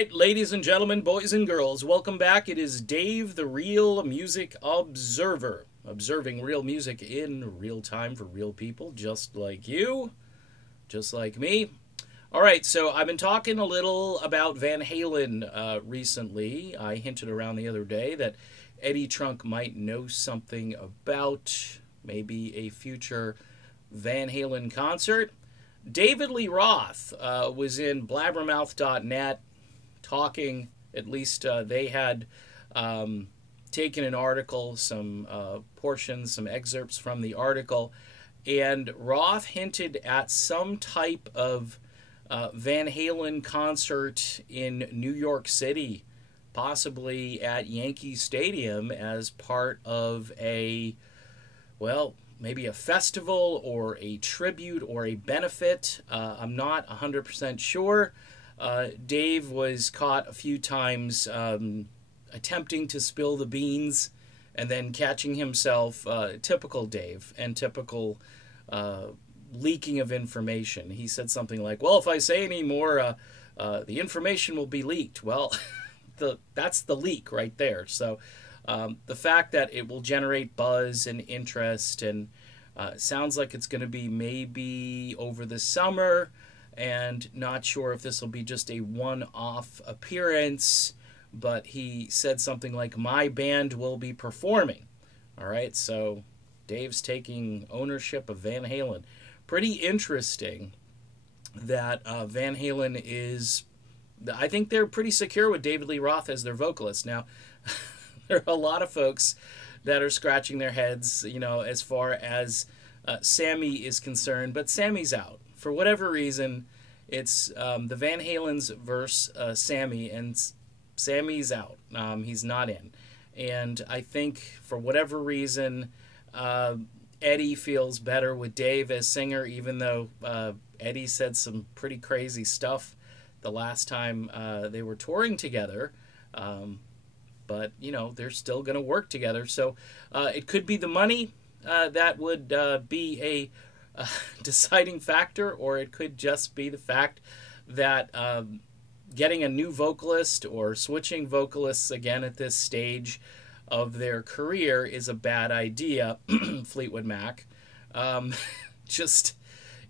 right, ladies and gentlemen, boys and girls, welcome back. It is Dave, the Real Music Observer, observing real music in real time for real people, just like you, just like me. All right, so I've been talking a little about Van Halen recently. I hinted around the other day that Eddie Trunk might know something about maybe a future Van Halen concert. David Lee Roth was in blabbermouth.net talking, at least they had taken an article, some portions, some excerpts from the article, and Roth hinted at some type of Van Halen concert in New York City, possibly at Yankee Stadium as part of a, well, maybe a festival or a tribute or a benefit. I'm not 100% sure. Dave was caught a few times attempting to spill the beans and then catching himself, typical Dave and typical leaking of information. He said something like, well, if I say any more, the information will be leaked. Well, that's the leak right there. So the fact that it will generate buzz and interest, and sounds like it's going to be maybe over the summer, and not sure if this will be just a one-off appearance, but he said something like, my band will be performing. All right, so Dave's taking ownership of Van Halen. Pretty interesting that Van Halen is, I think they're pretty secure with David Lee Roth as their vocalist. Now, there are a lot of folks that are scratching their heads, you know, as far as Sammy is concerned, but Sammy's out. For whatever reason, it's the Van Halen's versus Sammy, and Sammy's out. He's not in. And I think for whatever reason, Eddie feels better with Dave as singer, even though Eddie said some pretty crazy stuff the last time they were touring together. But, you know, they're still going to work together. So it could be the money that would be a deciding factor, or it could just be the fact that getting a new vocalist or switching vocalists again at this stage of their career is a bad idea. Fleetwood Mac.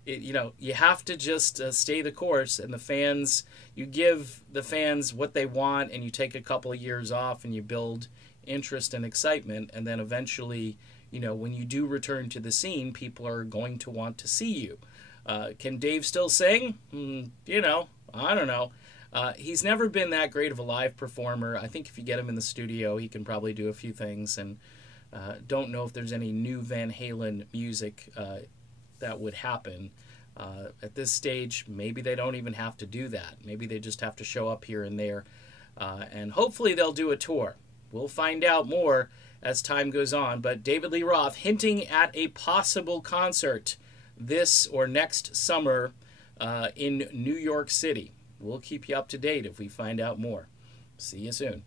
You know, you have to just stay the course, and the fans, you give the fans what they want, and you take a couple of years off and you build interest and excitement, and then eventually, you know, when you do return to the scene, people are going to want to see you. Can Dave still sing? You know, I don't know. He's never been that great of a live performer. I think if you get him in the studio, he can probably do a few things, and don't know if there's any new Van Halen music that would happen. At this stage, maybe they don't even have to do that. Maybe they just have to show up here and there, and hopefully they'll do a tour. We'll find out more as time goes on, but David Lee Roth hinting at a possible concert this or next summer in New York City. We'll keep you up to date if we find out more. See you soon.